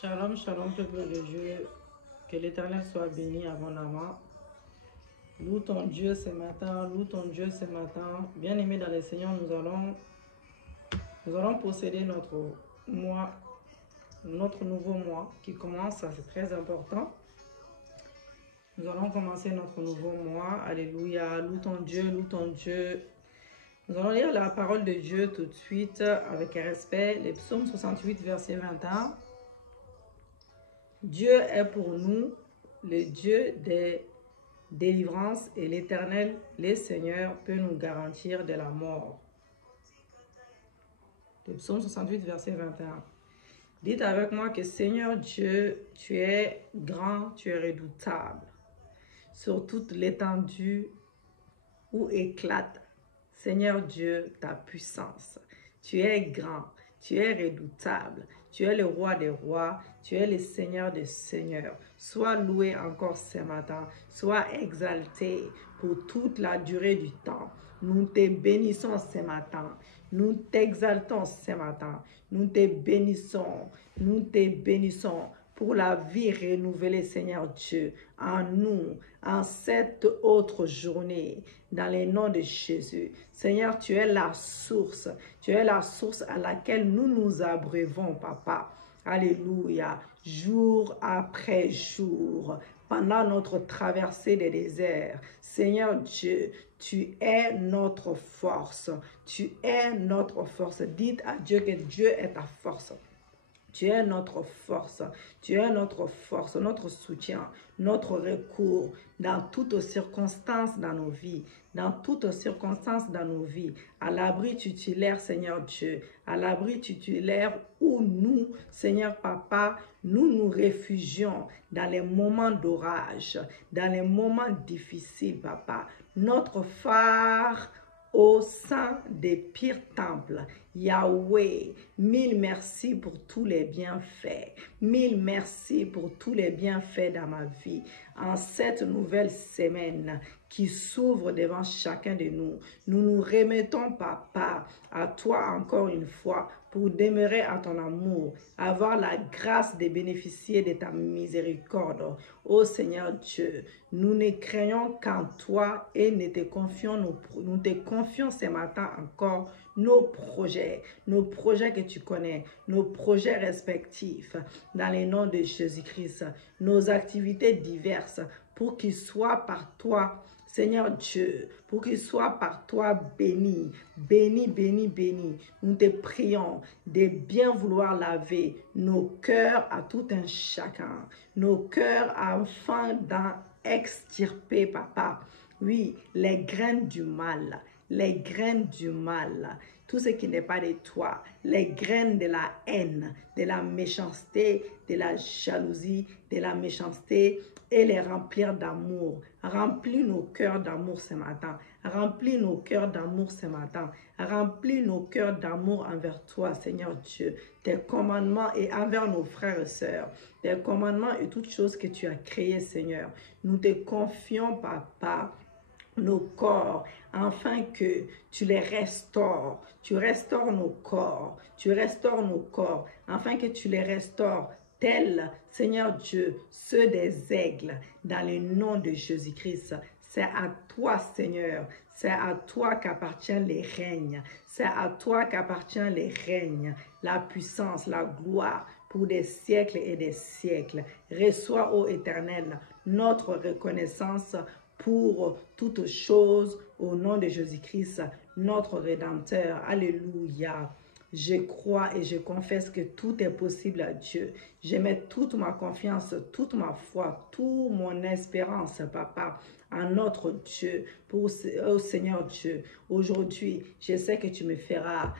Shalom, shalom, peuple de Dieu. Que l'Éternel soit béni abondamment. Loue ton Dieu ce matin, loue ton Dieu ce matin. Bien-aimés dans le Seigneur, nous allons posséder notre mois, notre nouveau mois qui commence, ça c'est très important. Nous allons commencer notre nouveau mois. Alléluia, loue ton Dieu, loue ton Dieu. Nous allons lire la parole de Dieu tout de suite avec respect. Les psaumes 68, verset 21. Dieu est pour nous le Dieu des délivrances et l'Éternel, le Seigneur, peut nous garantir de la mort. Le psaume 68, verset 21. Dites avec moi que Seigneur Dieu, tu es grand, tu es redoutable. Sur toute l'étendue où éclate, Seigneur Dieu, ta puissance. Tu es grand, tu es redoutable. Tu es le roi des rois, tu es le Seigneur des seigneurs. Sois loué encore ce matin, sois exalté pour toute la durée du temps. Nous te bénissons ce matin, nous t'exaltons ce matin, nous te bénissons pour la vie renouvelée, Seigneur Dieu, en nous, en cette autre journée, dans le nom de Jésus. Seigneur, tu es la source à laquelle nous nous abreuvons, Papa. Alléluia, jour après jour, pendant notre traversée des déserts. Seigneur Dieu, tu es notre force. Tu es notre force. Dites à Dieu que Dieu est ta force. Tu es notre force, notre soutien, notre recours dans toutes circonstances dans nos vies, à l'abri titulaire, Seigneur Dieu, à l'abri titulaire où nous, Seigneur Papa, nous nous réfugions dans les moments d'orage, dans les moments difficiles, Papa. Notre phare au sein des pires temples, Yahweh, mille merci pour tous les bienfaits. Mille merci pour tous les bienfaits dans ma vie. En cette nouvelle semaine qui s'ouvre devant chacun de nous, nous nous remettons, Papa, à toi encore une fois pour demeurer à ton amour, avoir la grâce de bénéficier de ta miséricorde. Ô Seigneur Dieu, nous ne craignons qu'en toi et nous te confions ce matin encore nos projets que tu connais, nos projets respectifs dans les noms de Jésus-Christ, nos activités diverses pour qu'ils soient par toi, Seigneur Dieu, pour qu'ils soient par toi bénis, bénis, bénis, bénis. Nous te prions de bien vouloir laver nos cœurs à tout un chacun, nos cœurs afin d'en extirper, Papa. Oui, les graines du mal, tout ce qui n'est pas de toi, les graines de la haine, de la méchanceté, de la jalousie, de la méchanceté, et les remplir d'amour. Remplis nos cœurs d'amour ce matin. Remplis nos cœurs d'amour ce matin. Remplis nos cœurs d'amour envers toi, Seigneur Dieu. Tes commandements et envers nos frères et sœurs. Tes commandements et toutes choses que tu as créées, Seigneur. Nous te confions, Papa, nos corps, afin que tu les restaures. Tu restaures nos corps. Tu restaures nos corps, afin que tu les restaures tels, Seigneur Dieu, ceux des aigles, dans le nom de Jésus-Christ. C'est à toi, Seigneur. C'est à toi qu'appartient les règnes. C'est à toi qu'appartient les règnes, la puissance, la gloire, pour des siècles et des siècles. Reçois, ô Éternel, notre reconnaissance pour toutes choses au nom de Jésus-Christ, notre Rédempteur. Alléluia. Je crois et je confesse que tout est possible à Dieu. Je mets toute ma confiance, toute ma foi, toute mon espérance, Papa, en notre Dieu, pour au Seigneur Dieu. Aujourd'hui, je sais que tu me feras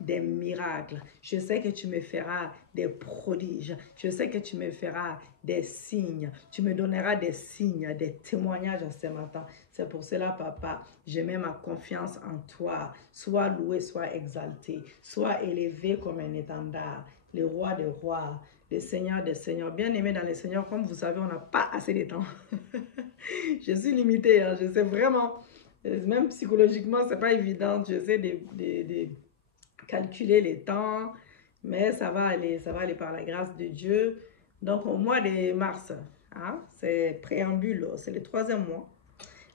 des miracles. Je sais que tu me feras des prodiges. Je sais que tu me feras des signes. Tu me donneras des signes, des témoignages ce matin. C'est pour cela, Papa, je mets ma confiance en toi. Sois loué, sois exalté, sois élevé comme un étendard, le roi des rois, le Seigneur des seigneurs. Bien-aimé dans le Seigneur, comme vous savez, on n'a pas assez de temps. Je suis limitée, hein, je sais vraiment, même psychologiquement, c'est pas évident. J'essaie de calculer les temps, mais ça va aller par la grâce de Dieu. Donc, au mois de mars, hein, c'est préambule, c'est le 3e mois.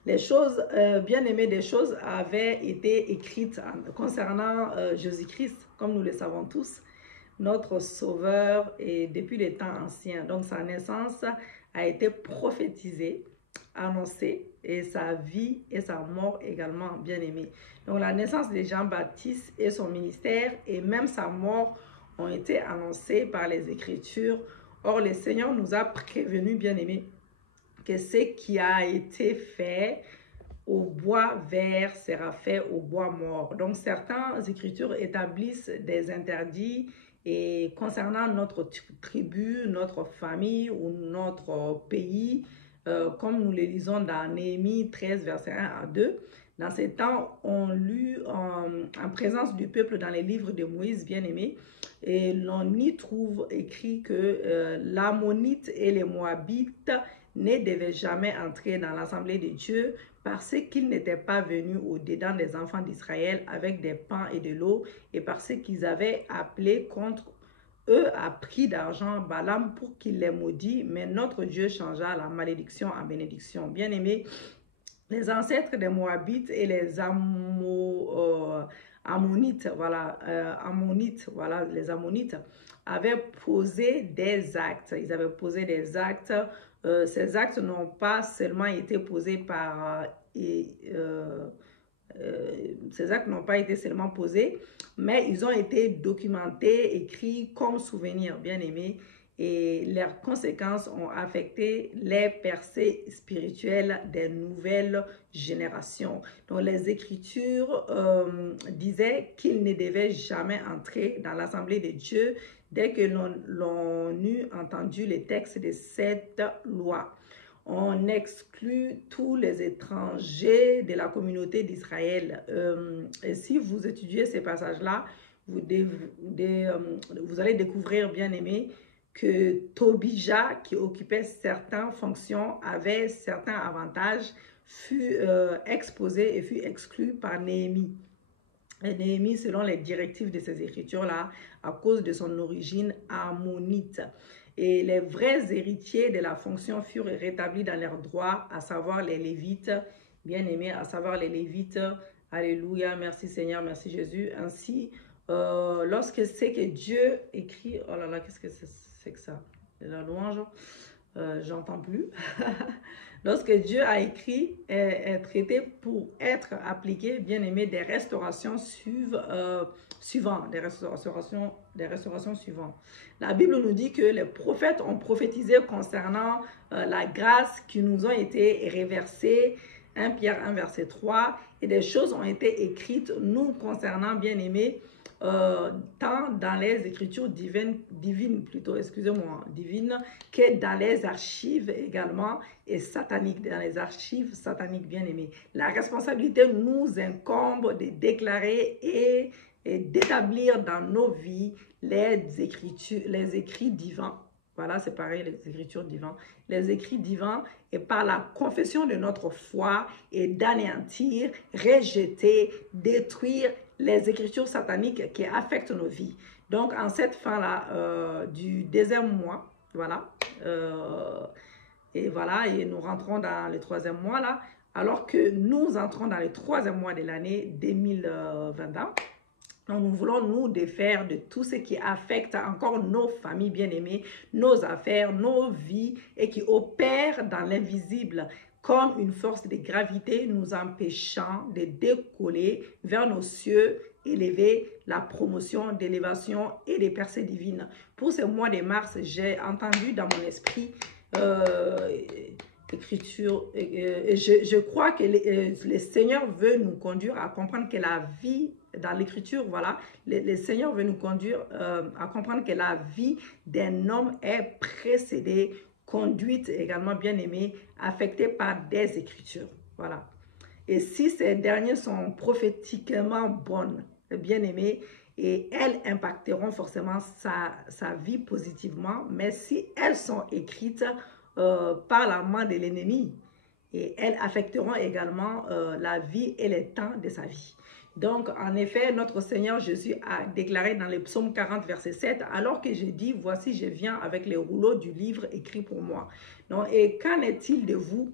Les choses, bien aimées, des choses avaient été écrites concernant Jésus-Christ, comme nous le savons tous, notre Sauveur, et depuis les temps anciens. Donc, sa naissance a été prophétisée, annoncée, et sa vie et sa mort également, bien aimée. Donc, la naissance de Jean-Baptiste et son ministère, et même sa mort, ont été annoncés par les Écritures. Or, le Seigneur nous a prévenus, bien aimés, que ce qui a été fait au bois vert sera fait au bois mort. Donc, certaines Écritures établissent des interdits et concernant notre tribu, notre famille ou notre pays, comme nous le lisons dans Néhémie 13, verset 1 à 2. Dans ces temps, on lut en présence du peuple dans les livres de Moïse, bien-aimé, et l'on y trouve écrit que l'Ammonite et les Moabites ne devaient jamais entrer dans l'assemblée de Dieu parce qu'ils n'étaient pas venus au-dedans des enfants d'Israël avec des pains et de l'eau, et parce qu'ils avaient appelé contre eux à prix d'argent Balaam pour qu'il les maudit, mais notre Dieu changea la malédiction en bénédiction. Bien-aimés, les ancêtres des Moabites et les Ammonites, les Ammonites avaient posé des actes. Ils avaient posé des actes. Ces actes n'ont pas seulement été posés par... ces actes n'ont pas été seulement posés, mais ils ont été documentés, écrits comme souvenirs, bien aimés, et leurs conséquences ont affecté les percées spirituelles des nouvelles générations. Donc, les Écritures disaient qu'ils ne devaient jamais entrer dans l'assemblée de Dieu dès que l'on eut entendu les textes de cette loi. On exclut tous les étrangers de la communauté d'Israël. Et si vous étudiez ces passages-là, vous allez découvrir, bien aimé, que Tobija, qui occupait certaines fonctions, avait certains avantages, fut exposé et fut exclu par Néhémie. Et Néhémie, selon les directives de ces écritures-là, à cause de son origine ammonite. Et les vrais héritiers de la fonction furent rétablis dans leurs droits, à savoir les Lévites, bien aimés, à savoir les Lévites. Alléluia, merci Seigneur, merci Jésus. Ainsi, lorsque c'est que Dieu écrit, oh là là, qu'est-ce que c'est que ça? La louange, j'entends plus. Lorsque Dieu a écrit, est traité pour être appliqué, bien aimé, des restaurations suivantes, des restaurations suivantes. La Bible nous dit que les prophètes ont prophétisé concernant la grâce qui nous a été réversée, 1 Pierre 1, verset 3, et des choses ont été écrites nous concernant, bien aimé, tant dans les écritures divines, que dans les archives également, et sataniques, dans les archives sataniques, bien aimés. La responsabilité nous incombe de déclarer et d'établir dans nos vies les écrits divins. Voilà, c'est pareil, les écritures divines. Les écrits divins, et par la confession de notre foi, et d'anéantir, rejeter, détruire les écritures sataniques qui affectent nos vies. Donc, en cette fin-là du deuxième mois, voilà, et nous rentrons dans le 3e mois, là, alors que nous entrons dans le 3e mois de l'année 2021. Donc, nous voulons nous défaire de tout ce qui affecte encore nos familles bien-aimées, nos affaires, nos vies, et qui opère dans l'invisible comme une force de gravité nous empêchant de décoller vers nos cieux élevés, la promotion d'élévation et des percées divines. Pour ce mois de mars, j'ai entendu dans mon esprit écriture, je crois que le Seigneur veut nous conduire à comprendre que la vie, dans l'écriture, voilà, le Seigneur veut nous conduire à comprendre que la vie d'un homme est précédée, conduite également, bien aimée, affectée par des écritures, voilà. Et si ces dernières sont prophétiquement bonnes, bien aimées, et elles impacteront forcément sa vie positivement, mais si elles sont écrites par la main de l'ennemi, et elles affecteront également la vie et les temps de sa vie. Donc, en effet, notre Seigneur Jésus a déclaré dans le psaume 40, verset 7, « Alors que je dis, voici, je viens avec les rouleaux du livre écrit pour moi. » Donc, et qu'en est-il de vous?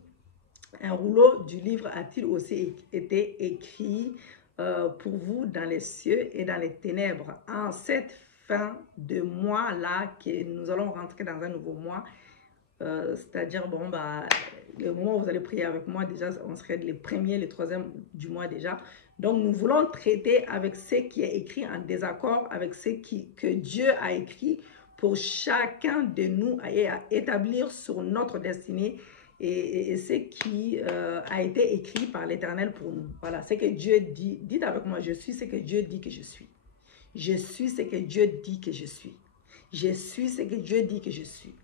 Un rouleau du livre a-t-il aussi été écrit pour vous dans les cieux et dans les ténèbres? En cette fin de mois-là, que nous allons rentrer dans un nouveau mois, c'est-à-dire, bon, bah, le moment où vous allez prier avec moi, déjà, on serait les premiers, les troisièmes du mois déjà. Donc, nous voulons traiter avec ce qui est écrit en désaccord avec ce que Dieu a écrit pour chacun de nous et à établir sur notre destinée et ce qui a été écrit par l'Éternel pour nous. Voilà, c'est que Dieu dit. Dites avec moi, je suis ce que Dieu dit que je suis. Je suis ce que Dieu dit que je suis. Je suis ce que Dieu dit que je suis.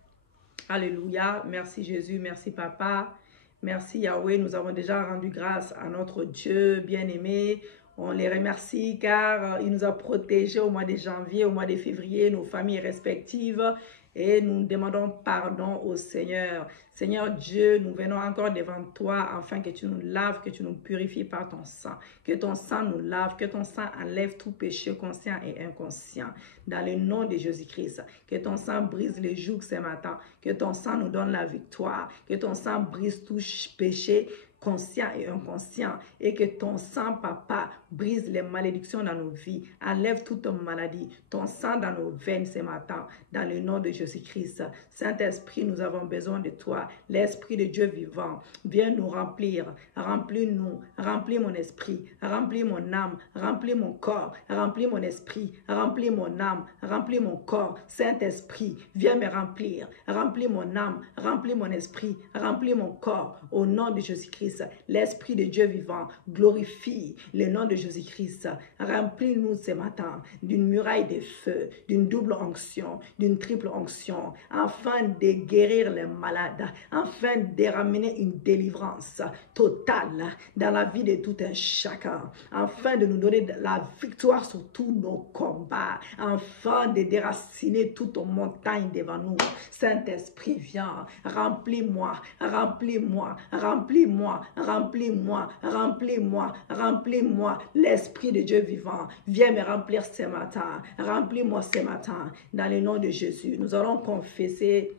Alléluia. Merci Jésus, merci Papa. Merci Yahweh, nous avons déjà rendu grâce à notre Dieu bien-aimé. On les remercie car il nous a protégés au mois de janvier, au mois de février, nos familles respectives. Et nous demandons pardon au Seigneur. Seigneur Dieu, nous venons encore devant toi afin que tu nous laves, que tu nous purifies par ton sang. Que ton sang nous lave, que ton sang enlève tout péché conscient et inconscient. Dans le nom de Jésus-Christ, que ton sang brise les jougs ce matin. Que ton sang nous donne la victoire. Que ton sang brise tout péché conscient et inconscient, et que ton sang, Papa, brise les malédictions dans nos vies, enlève toute maladie, ton sang dans nos veines ce matin, dans le nom de Jésus-Christ. Saint-Esprit, nous avons besoin de toi, l'Esprit de Dieu vivant, viens nous remplir, remplis-nous, remplis mon esprit, remplis mon âme, remplis mon corps, remplis mon esprit, remplis mon âme, remplis mon corps. Saint-Esprit, viens me remplir, remplis mon âme, remplis mon esprit, remplis mon corps, au nom de Jésus-Christ. L'Esprit de Dieu vivant glorifie le nom de Jésus-Christ. Remplis-nous ce matin d'une muraille de feu, d'une double onction, d'une triple onction, afin de guérir les malades, afin de ramener une délivrance totale dans la vie de tout un chacun, afin de nous donner la victoire sur tous nos combats, afin de déraciner toute montagne devant nous. Saint-Esprit, viens, remplis-moi, remplis-moi, remplis-moi, remplis-moi, remplis-moi, remplis-moi, l'Esprit de Dieu vivant, viens me remplir ce matin, remplis-moi ce matin, dans le nom de Jésus. Nous allons confesser,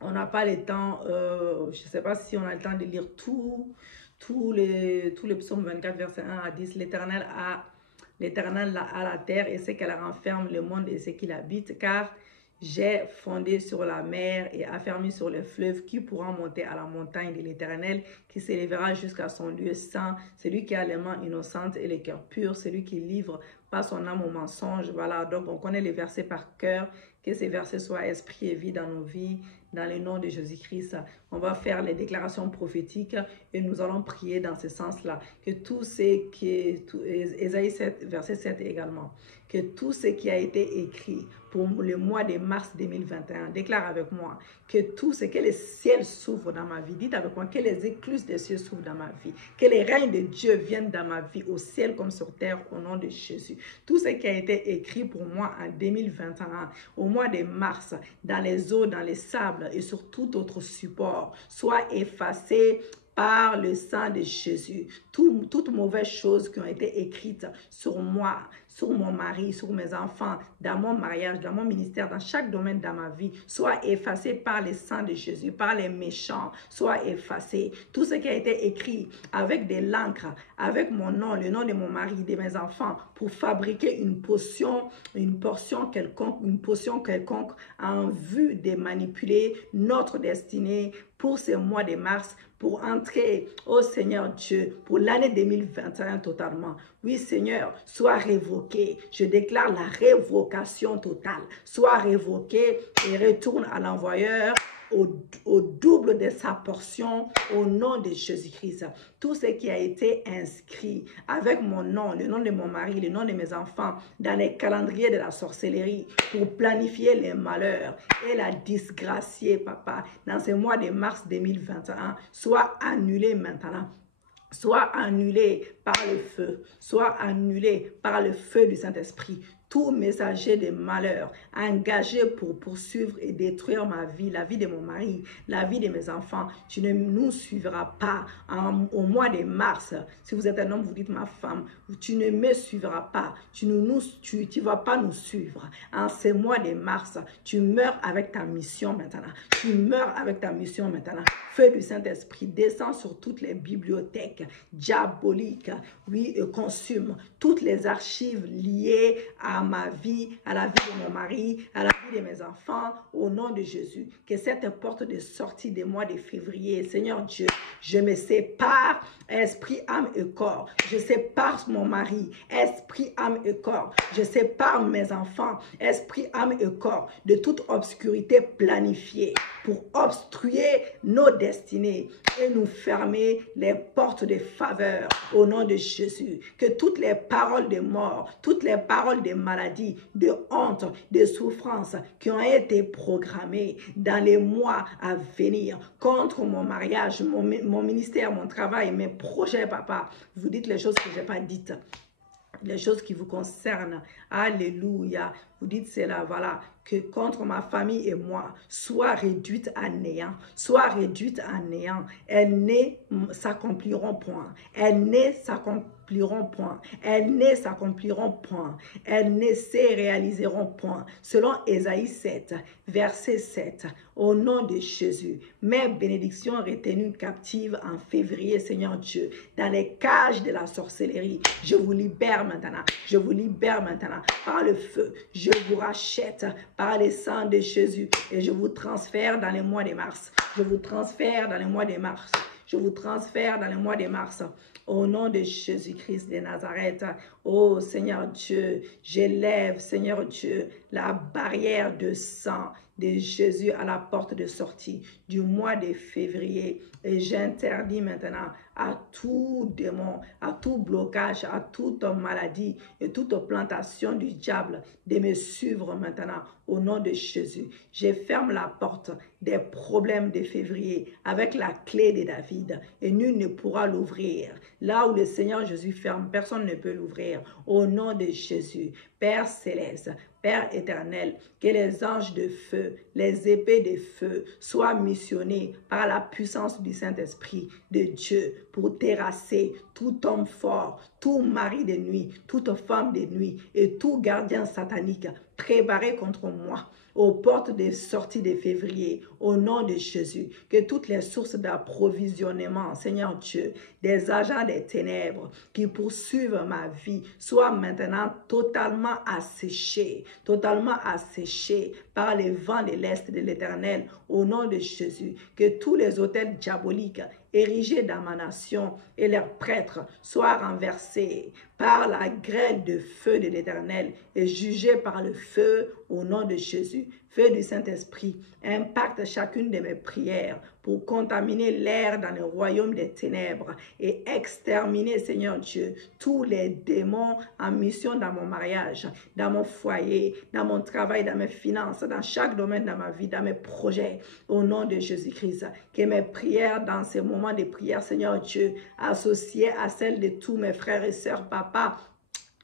on n'a pas le temps, je ne sais pas si on a le temps de lire tous les psaumes 24, verset 1 à 10, l'Éternel a la terre et ce qu'elle renferme, le monde et ce qu'il habite, car j'ai fondé sur la mer et affermi sur les fleuves. Qui pourra monter à la montagne de l'Éternel, qui s'élèvera jusqu'à son lieu saint? Celui qui a les mains innocentes et le cœur pur, celui qui livre pas son âme au mensonge. Voilà, donc on connaît les versets par cœur. Que ces versets soient esprit et vie dans nos vies, dans le nom de Jésus-Christ. On va faire les déclarations prophétiques et nous allons prier dans ce sens-là. Que tout ce qui est, Ésaïe 7, verset 7 également, que tout ce qui a été écrit pour le mois de mars 2021, déclare avec moi que tout ce que les ciels s'ouvrent dans ma vie, dites avec moi que les écluses des cieux s'ouvrent dans ma vie, que les règnes de Dieu viennent dans ma vie, au ciel comme sur terre, au nom de Jésus. Tout ce qui a été écrit pour moi en 2021, au mois de mars, dans les eaux, dans les sables et sur tout autre support, soit effacé par le sang de Jésus. Toutes mauvaises choses qui ont été écrites sur moi, sur mon mari, sur mes enfants, dans mon mariage, dans mon ministère, dans chaque domaine de ma vie, soit effacé par le sang de Jésus, par les méchants, soit effacé. Tout ce qui a été écrit avec de l'encre, avec mon nom, le nom de mon mari, de mes enfants, pour fabriquer une potion quelconque en vue de manipuler notre destinée pour ce mois de mars, pour entrer au Seigneur Dieu, pour l'année 2021 totalement. Oui, Seigneur, sois révoqué. Je déclare la révocation totale. Sois révoqué et retourne à l'envoyeur au double de sa portion au nom de Jésus-Christ. Tout ce qui a été inscrit avec mon nom, le nom de mon mari, le nom de mes enfants, dans les calendriers de la sorcellerie pour planifier les malheurs et la disgracier, Papa, dans ce mois de mars 2021, soit annulé maintenant. Soit annulé par le feu, soit annulé par le feu du Saint-Esprit. tout messager de malheur engagé pour poursuivre et détruire ma vie, la vie de mon mari, la vie de mes enfants, tu ne nous suivras pas. Au mois de mars, si vous êtes un homme, vous dites ma femme, tu ne me suivras pas, tu vas pas nous suivre. En ce mois de mars, tu meurs avec ta mission maintenant. Tu meurs avec ta mission maintenant. Feu du Saint-Esprit descend sur toutes les bibliothèques diaboliques, oui, et consume toutes les archives liées à ma vie, à la vie de mon mari, à la vie de mes enfants, au nom de Jésus. Que cette porte de sortie des mois de février, Seigneur Dieu, je me sépare, esprit, âme et corps. Je sépare mon mari, esprit, âme et corps. Je sépare mes enfants, esprit, âme et corps, de toute obscurité planifiée pour obstruer nos destinées et nous fermer les portes de faveur au nom de Jésus. Que toutes les paroles de mort, toutes les paroles de maladie, de honte, de souffrance qui ont été programmées dans les mois à venir contre mon mariage, mon ministère, mon travail, mes projets, papa. Vous dites les choses que je n'ai pas dites. Les choses qui vous concernent. Alléluia. Vous dites cela, voilà, que contre ma famille et moi, soit réduite à néant, soit réduite à néant. Elles ne s'accompliront point. Elles ne s'accompliront point. Elles ne s'accompliront point. Elles ne se réaliseront point. Selon Ésaïe 7, verset 7, au nom de Jésus, mes bénédictions retenues captives en février, Seigneur Dieu, dans les cages de la sorcellerie, je vous libère maintenant. Je vous libère maintenant par le feu. Je vous rachète par le sang de Jésus et je vous transfère dans les mois de mars. Je vous transfère dans les mois de mars. Je vous transfère dans les mois de mars. Au nom de Jésus-Christ de Nazareth, oh Seigneur Dieu, j'élève, Seigneur Dieu, la barrière de sang de Jésus à la porte de sortie du mois de février. Et j'interdis maintenant à tout démon, à tout blocage, à toute maladie et toute plantation du diable de me suivre maintenant au nom de Jésus. Je ferme la porte des problèmes de février avec la clé de David et nul ne pourra l'ouvrir. Là où le Seigneur Jésus ferme, personne ne peut l'ouvrir. Au nom de Jésus, Père céleste, Père éternel, que les anges de feu, les épées de feu soient missionnés par la puissance du Saint-Esprit de Dieu pour terrasser tout homme fort, tout mari de nuit, toute femme de nuit et tout gardien satanique préparé contre moi aux portes des sorties de février, au nom de Jésus, que toutes les sources d'approvisionnement, Seigneur Dieu, des agents des ténèbres qui poursuivent ma vie, soient maintenant totalement asséchées par les vents de l'Est de l'Éternel, au nom de Jésus, que tous les autels diaboliques érigés dans ma nation et leurs prêtres soient renversés par la grêle de feu de l'Éternel et jugés par le feu au nom de Jésus. Feu du Saint-Esprit, impacte chacune de mes prières pour contaminer l'air dans le royaume des ténèbres et exterminer, Seigneur Dieu, tous les démons en mission dans mon mariage, dans mon foyer, dans mon travail, dans mes finances, dans chaque domaine de ma vie, dans mes projets, au nom de Jésus-Christ. Que mes prières dans ces moments de prière, Seigneur Dieu, associées à celles de tous mes frères et sœurs, papa,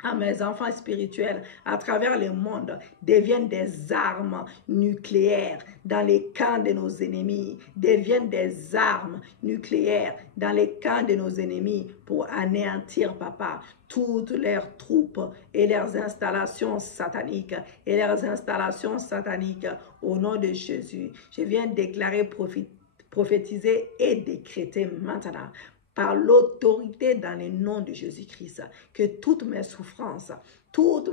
à mes enfants spirituels à travers le monde deviennent des armes nucléaires dans les camps de nos ennemis, deviennent des armes nucléaires dans les camps de nos ennemis pour anéantir, papa, toutes leurs troupes et leurs installations sataniques au nom de Jésus. Je viens déclarer, prophétiser et décréter maintenant par l'autorité dans le nom de Jésus-Christ, que toutes mes souffrances, toutes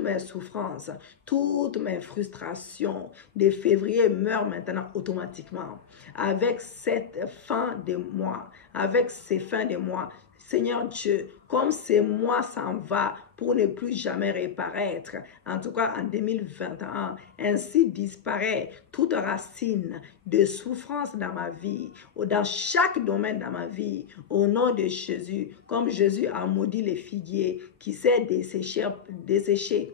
mes frustrations de février meurent maintenant automatiquement. Avec cette fin de mois, avec ces fins de mois, Seigneur Dieu, comme ces mois s'en va pour ne plus jamais réapparaître, en tout cas en 2021, ainsi disparaît toute racine de souffrance dans ma vie, ou dans chaque domaine dans ma vie, au nom de Jésus, comme Jésus a maudit les figuiers qui s'est desséché.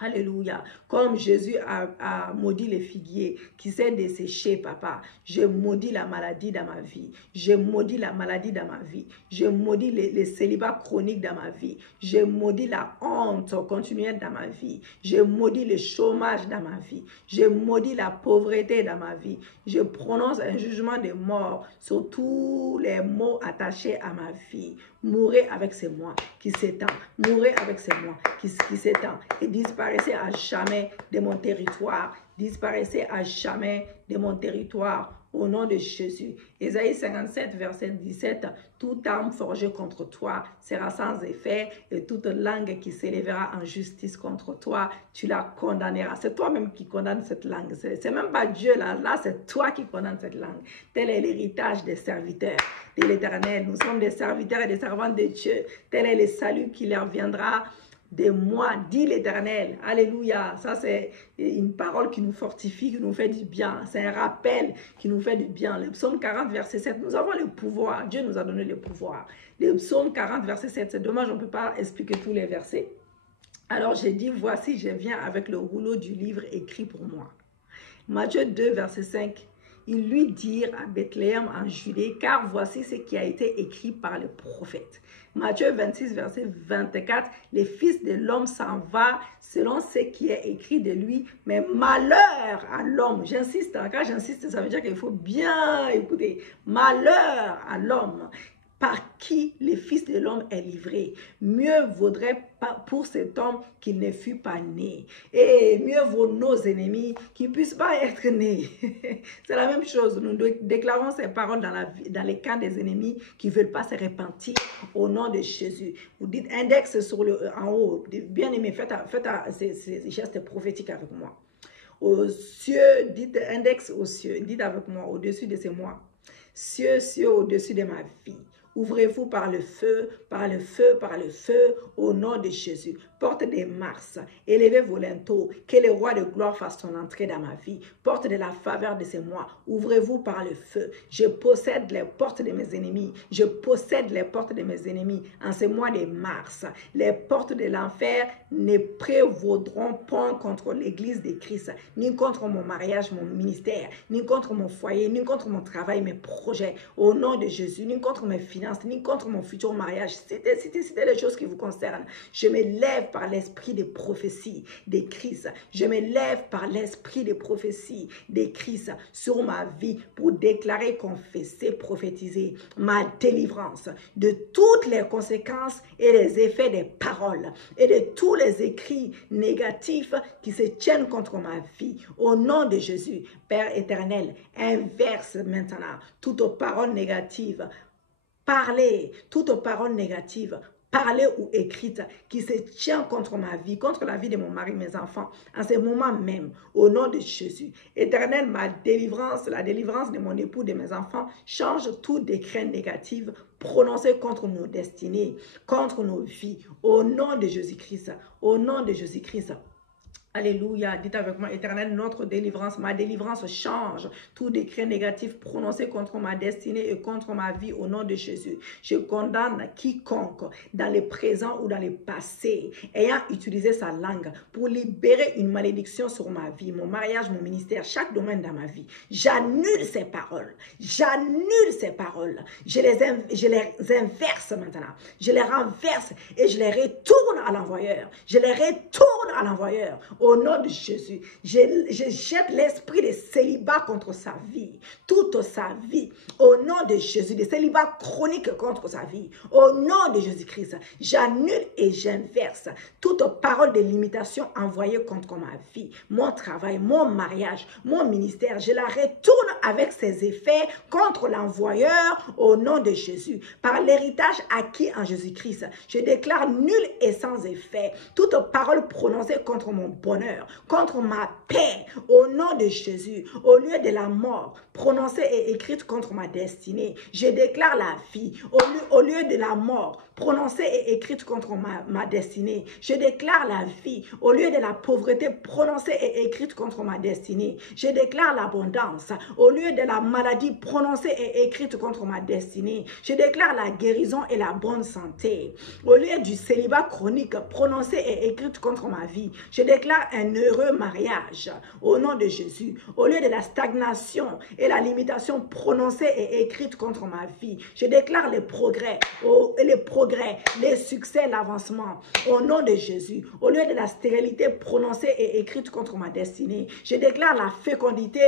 Alléluia. Comme Jésus a maudit les figuiers qui s'est desséché, papa. Je maudis la maladie dans ma vie. Je maudis la maladie dans ma vie. Je maudis les célibats chroniques dans ma vie. Je maudis la honte continuelle dans ma vie. Je maudis le chômage dans ma vie. Je maudis la pauvreté dans ma vie. Je prononce un jugement de mort sur tous les maux attachés à ma vie. Mourez avec ces mois qui s'étend. Mourez avec ces mois qui s'étend. Et disparaissez à jamais de mon territoire. Disparaissez à jamais de mon territoire. Au nom de Jésus. Ésaïe 57, verset 17. Toute arme forgée contre toi sera sans effet et toute langue qui s'élèvera en justice contre toi, tu la condamneras. C'est toi-même qui condamne cette langue. C'est même pas Dieu là. Là, c'est toi qui condamne cette langue. Tel est l'héritage des serviteurs de l'Éternel. Nous sommes des serviteurs et des servantes de Dieu. Tel est le salut qui leur viendra de moi, dit l'Éternel. Alléluia. Ça, c'est une parole qui nous fortifie, qui nous fait du bien. C'est un rappel qui nous fait du bien. Le psaume 40, verset 7, nous avons le pouvoir. Dieu nous a donné le pouvoir. Le psaume 40, verset 7, c'est dommage, on ne peut pas expliquer tous les versets. Alors, j'ai dit, voici, je viens avec le rouleau du livre écrit pour moi. Matthieu 2, verset 5. Ils lui dirent à Bethléem en Judée, car voici ce qui a été écrit par le prophète. Matthieu 26, verset 24, les fils de l'homme s'en va selon ce qui est écrit de lui, mais malheur à l'homme. J'insiste, quand j'insiste, ça veut dire qu'il faut bien écouter. Malheur à l'homme par qui le Fils de l'homme est livré. Mieux vaudrait pour cet homme qu'il ne fût pas né. Et mieux vaut nos ennemis qui ne puissent pas être nés. C'est la même chose. Nous déclarons ces paroles dans les camps des ennemis qui ne veulent pas se repentir au nom de Jésus. Vous dites index en haut. Bien aimé, faites ces gestes prophétiques avec moi. Aux cieux, dites index aux cieux. Dites avec moi, au-dessus de ces mois. Cieux, cieux, au-dessus de ma vie. Ouvrez-vous par le feu, par le feu, par le feu, au nom de Jésus. Porte des Mars, élevez vos linteaux, que le roi de gloire fasse son entrée dans ma vie. Porte de la faveur de ces mois, ouvrez-vous par le feu. Je possède les portes de mes ennemis, je possède les portes de mes ennemis en ces mois de mars. Les portes de l'enfer ne prévaudront point contre l'église de Christ, ni contre mon mariage, mon ministère, ni contre mon foyer, ni contre mon travail, mes projets, au nom de Jésus, ni contre mes finances, ni contre mon futur mariage. C'était les choses qui vous concernent. Je me lève par l'esprit de prophétie des Christ. Je me lève par l'esprit de prophétie des Christ sur ma vie pour déclarer, confesser, prophétiser ma délivrance de toutes les conséquences et les effets des paroles et de tous les écrits négatifs qui se tiennent contre ma vie. Au nom de Jésus, Père éternel, inverse maintenant toutes paroles négatives. Parlez toute parole négative, parlez ou écrite qui se tient contre ma vie, contre la vie de mon mari, mes enfants, en ce moment même, au nom de Jésus. Éternel, ma délivrance, la délivrance de mon époux, de mes enfants, change tout décret négatif prononcé contre nos destinées, contre nos vies, au nom de Jésus-Christ, au nom de Jésus-Christ. Alléluia, dites avec moi, Éternel, notre délivrance, ma délivrance change tout décret négatif prononcé contre ma destinée et contre ma vie au nom de Jésus. Je condamne quiconque dans le présent ou dans le passé ayant utilisé sa langue pour libérer une malédiction sur ma vie, mon mariage, mon ministère, chaque domaine dans ma vie. J'annule ces paroles, j'annule ces paroles, je les inverse maintenant, je les renverse et je les retourne à l'envoyeur, je les retourne à l'envoyeur. Au nom de Jésus, je jette l'esprit de célibat contre sa vie, toute sa vie. Au nom de Jésus, de célibat chronique contre sa vie. Au nom de Jésus-Christ, j'annule et j'inverse toute parole de limitation envoyée contre ma vie, mon travail, mon mariage, mon ministère. Je la retourne avec ses effets contre l'envoyeur au nom de Jésus. Par l'héritage acquis en Jésus-Christ, je déclare nul et sans effet toute parole prononcée contre mon bonheur, contre ma paix, au nom de Jésus, au lieu de la mort, prononcée et écrite contre ma destinée. Je déclare la vie, au lieu de la mort, prononcée et écrite contre ma destinée. Je déclare la vie, au lieu de la pauvreté, prononcée et écrite contre ma destinée. Je déclare l'abondance, au lieu de la maladie, prononcée et écrite contre ma destinée. Je déclare la guérison et la bonne santé, au lieu du célibat chronique, prononcé et écrite contre ma vie. Je déclare déclare un heureux mariage au nom de Jésus. Au lieu de la stagnation et la limitation prononcée et écrite contre ma vie, je déclare les progrès, les succès, l'avancement au nom de Jésus. Au lieu de la stérilité prononcée et écrite contre ma destinée, je déclare la fécondité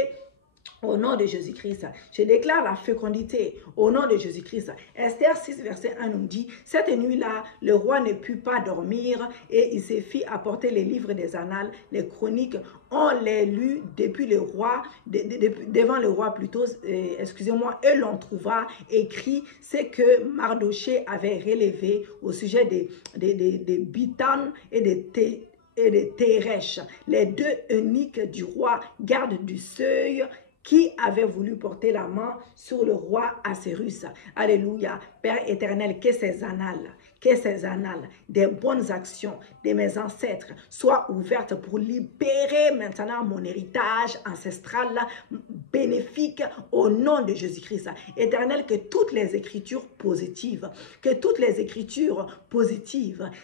au nom de Jésus-Christ. Je déclare la fécondité au nom de Jésus-Christ. Esther 6, verset 1 nous dit, « Cette nuit-là, le roi ne put pas dormir et il se fit apporter les livres des annales, les chroniques. On les lut depuis le roi, devant le roi plutôt, excusez-moi, et l'on trouva écrit ce que Mardoché avait relevé au sujet des Bitan et des Téresh, les deux eunuques du roi, gardes du seuil, qui avait voulu porter la main sur le roi Assyrus. Alléluia. Père éternel, que ces annales, des bonnes actions de mes ancêtres soient ouvertes pour libérer maintenant mon héritage ancestral bénéfique au nom de Jésus-Christ. Éternel, que toutes les écritures positives,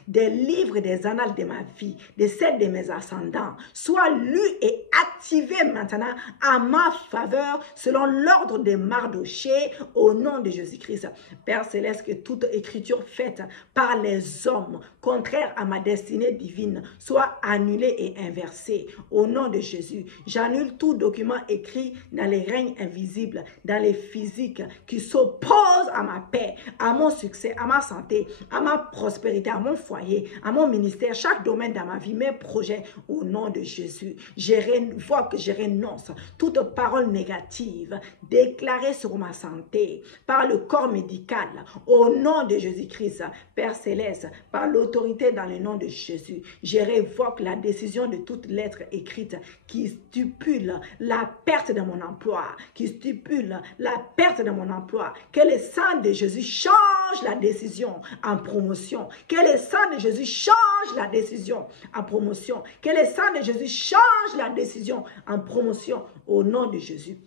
des livres des annales de ma vie, de celles de mes ascendants, soient lues et activées maintenant à ma faveur selon l'ordre de Mardoché au nom de Jésus-Christ. Père céleste, que toute écriture faite par les hommes contraire à ma destinée divine soit annulée et inversée au nom de Jésus. J'annule tout document écrit dans les règnes invisibles, dans les physiques qui s'opposent à ma paix, à mon succès, à ma santé, à ma prospérité, à mon foyer, à mon ministère, chaque domaine dans ma vie, mes projets au nom de Jésus. Je renonce toute parole négative déclarée sur ma santé par le corps médical au nom de Jésus-Christ. Père céleste, par l'autorité dans le nom de Jésus, je révoque la décision de toute lettre écrite qui stipule la perte de mon emploi, que le sang de Jésus change la décision en promotion, que le sang de Jésus change la décision en promotion, que le sang de Jésus change la décision en promotion au nom de Jésus.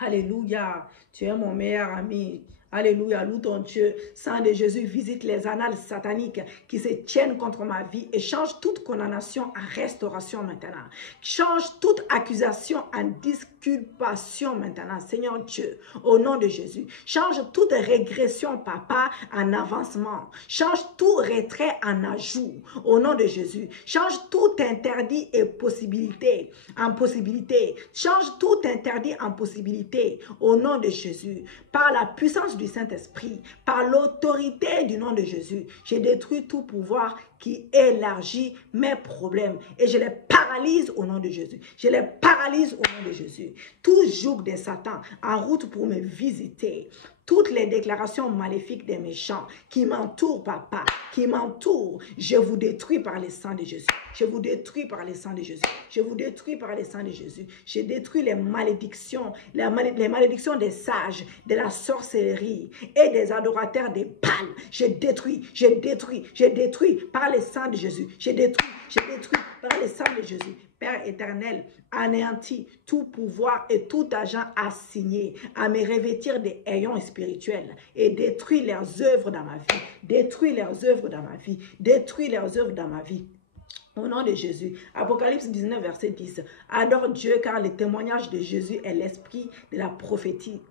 Alléluia, tu es mon meilleur ami. Alléluia, loue ton Dieu. Sang de Jésus, visite les annales sataniques qui se tiennent contre ma vie et change toute condamnation en restauration maintenant. Change toute accusation en disculpation maintenant, Seigneur Dieu, au nom de Jésus. Change toute régression, Papa, en avancement. Change tout retrait en ajout, au nom de Jésus. Change tout interdit et possibilité en possibilité. Change tout interdit en possibilité, au nom de Jésus. Par la puissance du Saint-Esprit, par l'autorité du nom de Jésus, je détruis tout pouvoir qui élargit mes problèmes et je les paralyse au nom de Jésus. Je les paralyse au nom de Jésus. Tout joug de Satan en route pour me visiter, toutes les déclarations maléfiques des méchants qui m'entourent, Papa, qui m'entourent, je vous détruis par le sang de Jésus. Je vous détruis par le sang de Jésus. Je vous détruis par le sang de Jésus. Je détruis les malédictions, les malédictions des sages, de la sorcellerie et des adorateurs des Baals. Je détruis par le sang de Jésus. Je détruis par le sang de Jésus. Père éternel, anéantis tout pouvoir et tout agent assigné à me revêtir des ayons spirituels et détruis leurs œuvres dans ma vie. Détruis leurs œuvres dans ma vie. Détruis leurs œuvres dans ma vie. Au nom de Jésus, Apocalypse 19, verset 10. Adore Dieu car le témoignage de Jésus est l'esprit de la prophétie.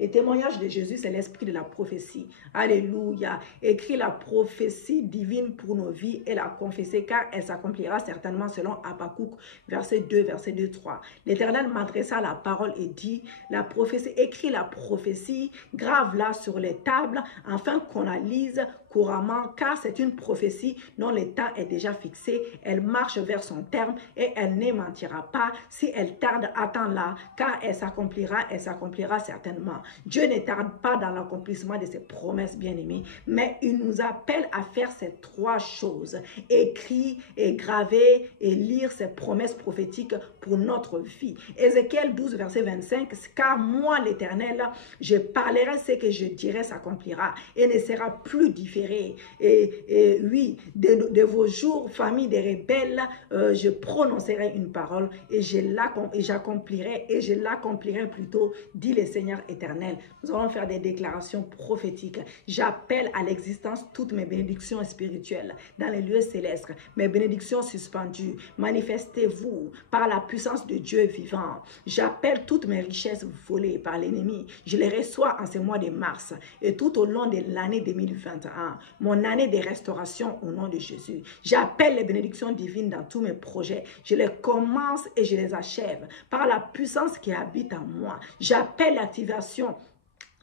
Le témoignage de Jésus, c'est l'esprit de la prophétie. Alléluia. Écris la prophétie divine pour nos vies et la confesser car elle s'accomplira certainement selon Habakkuk, verset 2, verset 2, 3. L'Éternel m'adressa la parole et dit, la prophétie, écris la prophétie, grave-la sur les tables afin qu'on la lise couramment car c'est une prophétie dont le temps est déjà fixé. Elle marche vers son terme et elle ne mentira pas. Si elle tarde, attends-la car elle s'accomplira certainement. Dieu ne tarde pas dans l'accomplissement de ses promesses bien-aimées, mais il nous appelle à faire ces trois choses. Écrire et graver et lire ces promesses prophétiques pour notre vie. Ézéchiel 12, verset 25, car moi l'Éternel, je parlerai ce que je dirai s'accomplira et ne sera plus différent prospérer. Et oui, de vos jours, famille des rebelles, je prononcerai une parole et j'accomplirai, et je l'accomplirai plutôt, dit le Seigneur éternel. Nous allons faire des déclarations prophétiques. J'appelle à l'existence toutes mes bénédictions spirituelles dans les lieux célestes, mes bénédictions suspendues. Manifestez-vous par la puissance de Dieu vivant. J'appelle toutes mes richesses volées par l'ennemi. Je les reçois en ce mois de mars et tout au long de l'année 2021. Mon année de restauration au nom de Jésus. J'appelle les bénédictions divines dans tous mes projets. Je les commence et je les achève par la puissance qui habite en moi. J'appelle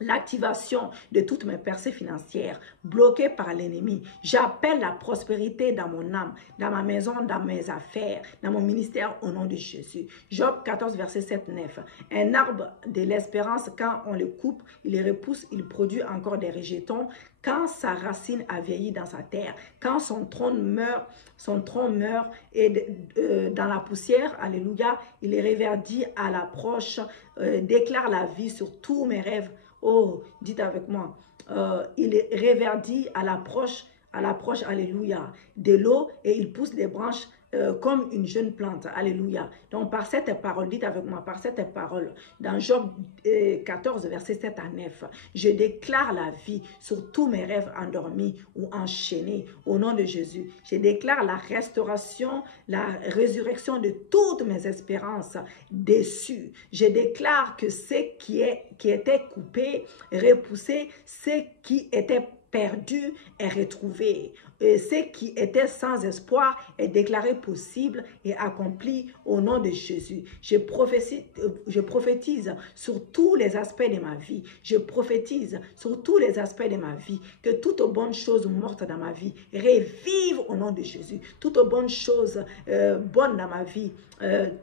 l'activation de toutes mes percées financières bloquées par l'ennemi. J'appelle la prospérité dans mon âme, dans ma maison, dans mes affaires, dans mon ministère au nom de Jésus. Job 14, verset 7-9. Un arbre de l'espérance, quand on le coupe, il le repousse, il produit encore des rejetons. Quand sa racine a vieilli dans sa terre, quand son tronc meurt et dans la poussière, alléluia, il est reverdit à l'approche, déclare la vie sur tous mes rêves. Oh, dites avec moi, il est reverdit à l'approche, alléluia, de l'eau et il pousse des branches comme une jeune plante, alléluia. Donc par cette parole, dites avec moi, par cette parole, dans Job 14, verset 7 à 9, je déclare la vie sur tous mes rêves endormis ou enchaînés au nom de Jésus. Je déclare la restauration, la résurrection de toutes mes espérances déçues. Je déclare que ce qui était coupé, repoussé, ce qui était perdu est retrouvé. Et ce qui était sans espoir est déclaré possible et accompli au nom de Jésus. Je prophétise sur tous les aspects de ma vie. Je prophétise sur tous les aspects de ma vie que toute bonne chose morte dans ma vie revive au nom de Jésus. Toute bonne chose bonne dans ma vie,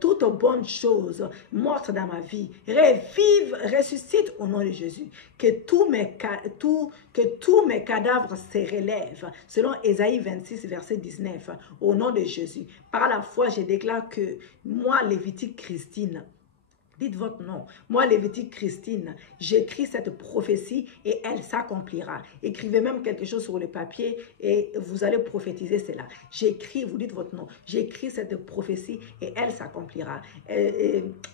toute bonne chose morte dans ma vie revive, ressuscite au nom de Jésus. Que tous mes cadavres se relèvent selon Ésaïe 26, verset 19, au nom de Jésus. Par la foi, je déclare que moi, Lévitique Christine, dites votre nom. Moi, Lévitique Christine, j'écris cette prophétie et elle s'accomplira. Écrivez même quelque chose sur le papier et vous allez prophétiser cela. J'écris, vous dites votre nom. J'écris cette prophétie et elle s'accomplira.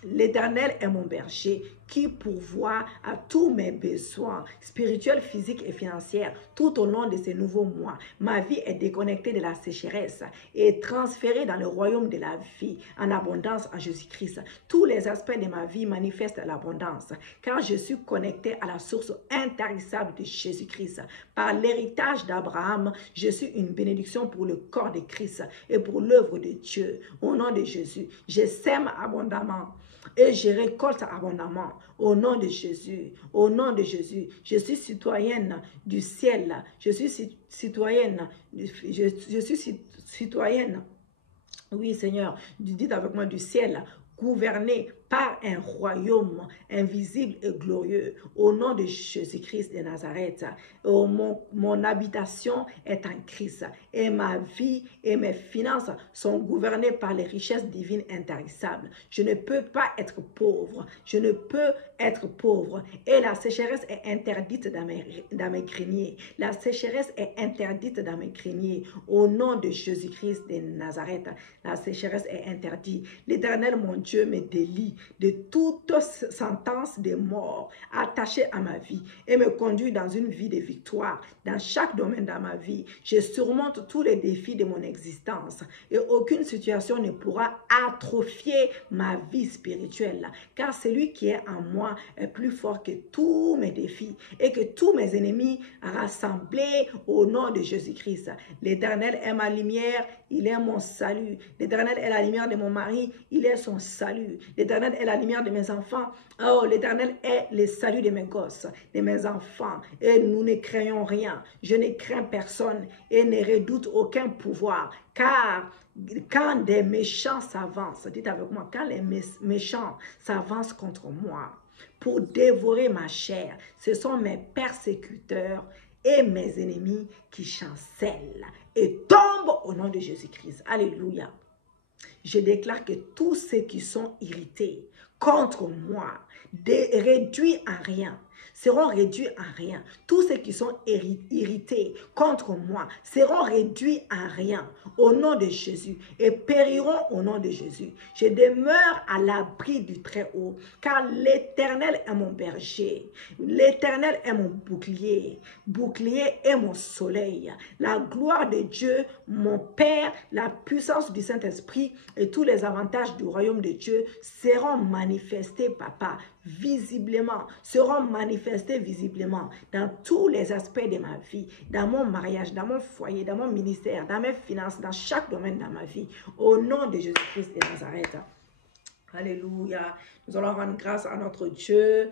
L'Éternel est mon berger qui pourvoit à tous mes besoins spirituels, physiques et financiers tout au long de ces nouveaux mois. Ma vie est déconnectée de la sécheresse et transférée dans le royaume de la vie en abondance en Jésus-Christ. Tous les aspects de ma vie manifestent l'abondance car je suis connecté à la source intarissable de Jésus-Christ. Par l'héritage d'Abraham, je suis une bénédiction pour le corps de Christ et pour l'œuvre de Dieu. Au nom de Jésus, je sème abondamment et je récolte abondamment au nom de Jésus. Au nom de Jésus, je suis citoyenne du ciel. Je suis citoyenne. Oui, Seigneur, dites avec moi du ciel, gouverné par un royaume invisible et glorieux, au nom de Jésus-Christ de Nazareth. Oh, mon habitation est en Christ et ma vie et mes finances sont gouvernées par les richesses divines intarissables. Je ne peux pas être pauvre, je ne peux être pauvre et la sécheresse est interdite dans mes greniers. La sécheresse est interdite dans mes greniers au nom de Jésus-Christ de Nazareth. La sécheresse est interdite. L'Éternel, mon Dieu, me délie de toute sentence de mort attachée à ma vie et me conduit dans une vie de victoire dans chaque domaine de ma vie. Je surmonte tous les défis de mon existence et aucune situation ne pourra atrophier ma vie spirituelle car celui qui est en moi est plus fort que tous mes défis et que tous mes ennemis rassemblés au nom de Jésus-Christ. L'Éternel est ma lumière, il est mon salut. L'Éternel est la lumière de mon mari, il est son salut. L'Éternel est la lumière de mes enfants. Oh, l'Éternel est le salut de mes gosses, de mes enfants. Et nous ne craignons rien. Je ne crains personne et ne redoute aucun pouvoir. Car quand des méchants s'avancent, dites avec moi, quand les méchants s'avancent contre moi pour dévorer ma chair, ce sont mes persécuteurs et mes ennemis qui chancellent et tombent au nom de Jésus-Christ. Alléluia. Je déclare que tous ceux qui sont irrités contre moi, réduits en rien, seront réduits à rien. Tous ceux qui sont irrités contre moi seront réduits à rien au nom de Jésus et périront au nom de Jésus. Je demeure à l'abri du Très-Haut, car l'Éternel est mon berger. L'Éternel est mon bouclier. Bouclier est mon soleil. La gloire de Dieu, mon Père, la puissance du Saint-Esprit et tous les avantages du royaume de Dieu seront manifestés, papa, visiblement, seront manifestés visiblement dans tous les aspects de ma vie, dans mon mariage, dans mon foyer, dans mon ministère, dans mes finances, dans chaque domaine de ma vie, au nom de Jésus-Christ de Nazareth. Alléluia. Nous allons rendre grâce à notre Dieu.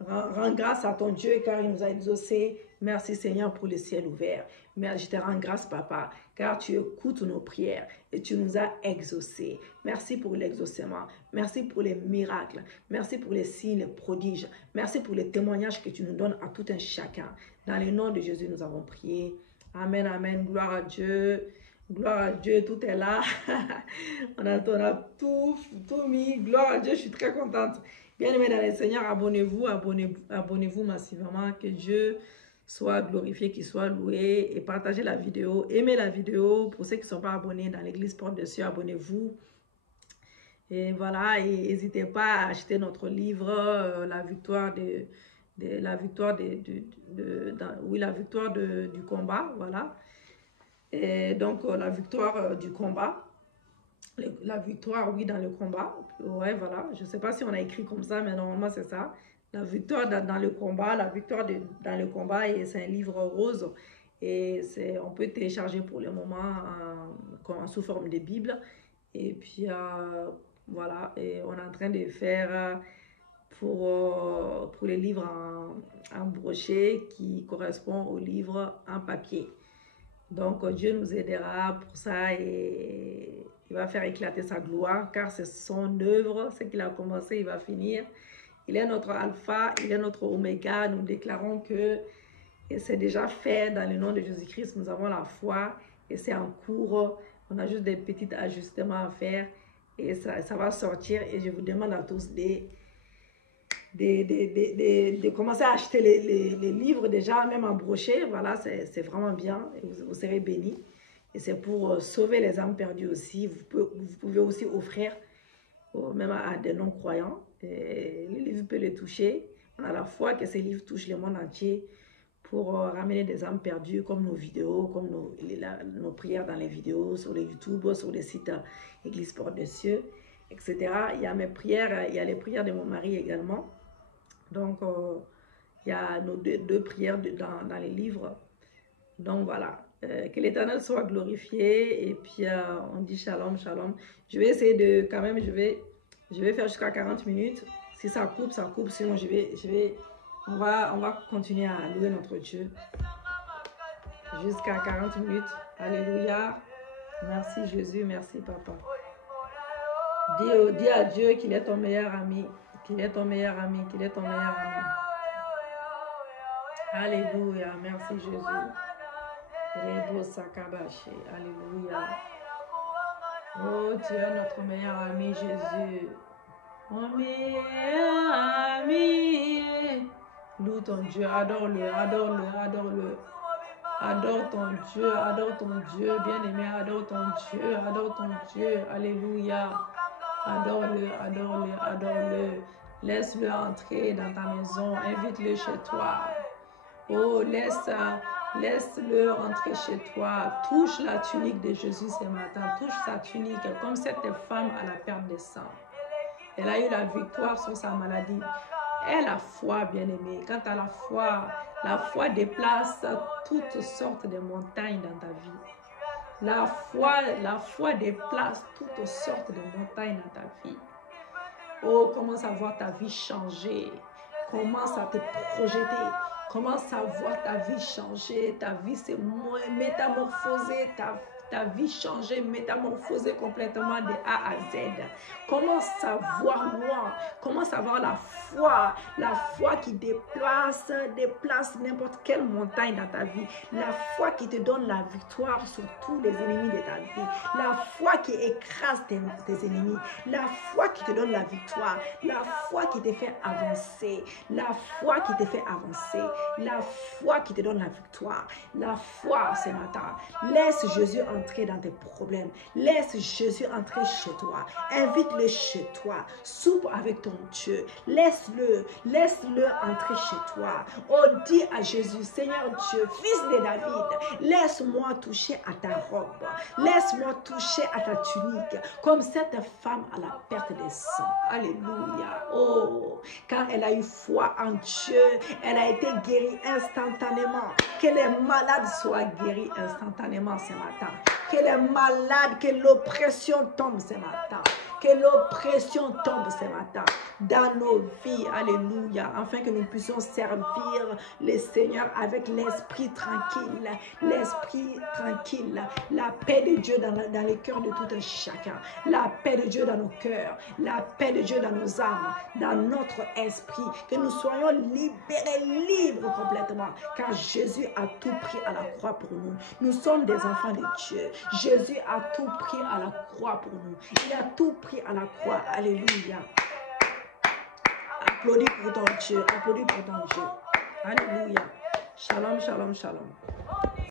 Rends grâce à ton Dieu car il nous a exaucés. Merci Seigneur pour le ciel ouvert. Merci, je te rends grâce papa car tu écoutes nos prières et tu nous as exaucés. Merci pour l'exaucement. Merci pour les miracles. Merci pour les signes, les prodiges. Merci pour les témoignages que tu nous donnes à tout un chacun. Dans le nom de Jésus, nous avons prié. Amen, amen. Gloire à Dieu. Gloire à Dieu, tout est là. on a tout mis. Gloire à Dieu, je suis très contente. Bien-aimés dans le Seigneur, abonnez-vous, abonnez-vous massivement. Que Dieu soit glorifié, qu'il soit loué. Et partagez la vidéo. Aimez la vidéo. Pour ceux qui ne sont pas abonnés dans l'église Porte de Cieux, abonnez-vous. Et voilà, et n'hésitez pas à acheter notre livre, La victoire du combat. Voilà. Et donc, la victoire du combat. La victoire, oui, dans le combat. Ouais, voilà. Je ne sais pas si on a écrit comme ça, mais normalement, c'est ça. La victoire dans le combat, la victoire dans le combat, et c'est un livre rose. Et on peut télécharger pour le moment sous forme de Bible. Et puis, voilà. Et on est en train de faire pour les livres en brochet qui correspond aux livres en papier. Donc, Dieu nous aidera pour ça et il va faire éclater sa gloire car c'est son œuvre, ce qu'il a commencé, il va finir. Il est notre alpha, il est notre oméga. Nous déclarons que c'est déjà fait dans le nom de Jésus-Christ. Nous avons la foi et c'est en cours. On a juste des petits ajustements à faire et ça va sortir. Et je vous demande à tous de commencer à acheter les livres déjà, même en brochet. Voilà, c'est vraiment bien. Et vous serez bénis. Et c'est pour sauver les âmes perdues aussi. Vous pouvez aussi offrir, même à des non-croyants. Le livre peut les toucher. On a la foi que ces livres touchent le monde entier pour ramener des âmes perdues, comme nos vidéos, comme nos prières dans les vidéos, sur les YouTube, sur les sites Église Porte de Cieux, etc. Il y a mes prières, il y a les prières de mon mari également. Donc, il y a nos deux prières dans les livres. Donc, voilà. Que l'Éternel soit glorifié. Et puis, on dit shalom, shalom. Je vais essayer de, quand même, je vais faire jusqu'à 40 minutes. Si ça coupe, ça coupe. Sinon, on va continuer à louer notre Dieu. Jusqu'à 40 minutes. Alléluia. Merci Jésus, merci Papa. Dis à Dieu qu'il est ton meilleur ami. Qu'il est ton meilleur ami, qu'il est ton meilleur ami. Alléluia, merci Jésus. Alléluia. Oh, tu es notre meilleur ami, Jésus. Mon meilleur ami. Loue ton Dieu, adore-le, adore-le, adore-le. Adore ton Dieu, bien-aimé, adore ton Dieu, adore ton Dieu. Alléluia. Adore-le, adore-le, adore-le. Laisse-le entrer dans ta maison, invite-le chez toi. Oh, laisse-le rentrer chez toi. Touche la tunique de Jésus ce matin. Touche sa tunique comme cette femme à la perte de sang. Elle a eu la victoire sur sa maladie. Et la foi, bien-aimée. Quant à la foi déplace toutes sortes de montagnes dans ta vie. La foi déplace toutes sortes de montagnes dans ta vie. Oh, commence à voir ta vie changer. Commence à te projeter. Commence à voir ta vie changer. Ta vie se métamorphoser. Ta ta vie changer, métamorphoser complètement de A à Z. Commence à voir loin, commence à avoir la foi qui déplace n'importe quelle montagne dans ta vie, la foi qui te donne la victoire sur tous les ennemis de ta vie, la foi qui écrase tes ennemis, la foi qui te donne la victoire, la foi qui te fait avancer, la foi qui te fait avancer, la foi qui te donne la victoire, la foi ce matin. Laisse Jésus entrer dans tes problèmes, laisse Jésus entrer chez toi, invite-le chez toi, soupe avec ton Dieu, laisse-le entrer chez toi. Oh, dis à Jésus, Seigneur Dieu, fils de David, laisse-moi toucher à ta robe, laisse-moi toucher à ta tunique, comme cette femme à la perte des sang. Alléluia. Oh, quand elle a eu foi en Dieu, elle a été guérie instantanément. Que les malades soient guéris instantanément ce matin. Que les malades, que l'oppression tombe ce matin. Que l'oppression tombe ce matin dans nos vies. Alléluia. Afin que nous puissions servir le Seigneur avec l'esprit tranquille. L'esprit tranquille. La paix de Dieu dans les cœurs de tout un chacun. La paix de Dieu dans nos cœurs. La paix de Dieu dans nos âmes. Dans notre esprit. Que nous soyons libérés, libres complètement. Car Jésus a tout pris à la croix pour nous. Nous sommes des enfants de Dieu. Jésus a tout pris à la croix pour nous. Il a tout pris à la croix. Alléluia. Applaudis pour ton Dieu. Applaudis pour ton Dieu. Alléluia. Shalom, shalom, shalom.